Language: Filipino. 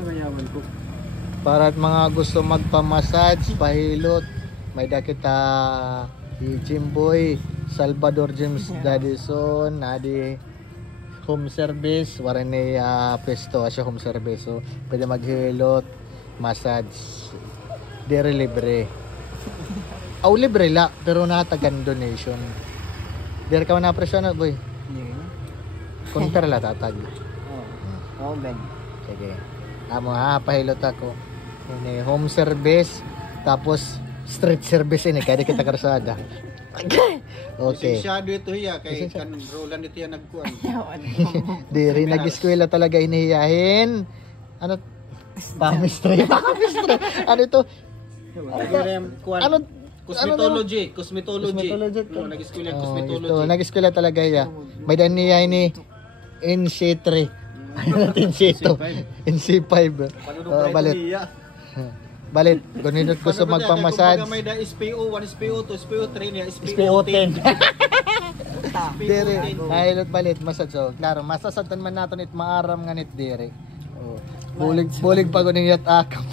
Nangayawan ko. Para at mga gusto magpamassage, pahilot, may dakita Jimboy, Salvador James Dadison, adi home service, waran ni pesto asya home service. So, pwede maghilot, massage, dire libre. Aw libre la, pero natagan donation. Dire ka na presyo na boy. Counter la tatag. Oh, ben. Sige. Amo ha, pahilot ako. Ini home service, tapos street service ini kaya di kita karsada. Okay. Lisensyado ito hiya kay kan Roland ito yan nagkuan. Diri nag-eskwela talaga inihiyahin. Ano? Chemistry. Chemistry. Ano ito? Ano? Cosmetology. Cosmetology. Nag-eskwela Oh, cosmetology. ito, nag-eskwela talaga iya. May dan niya ini NC3. NC2. NC5. Balit. Balit. Gunidot gusto magpamassage. Kung may da SPO 1, SPO 2, SPO 3 niya, SPO 10. Dere, SPO 10. nahilot balit massage. So, klaro, masasatan man nato nit maaram nga nit dere. Oh. Bulig pa ko ning yat akap.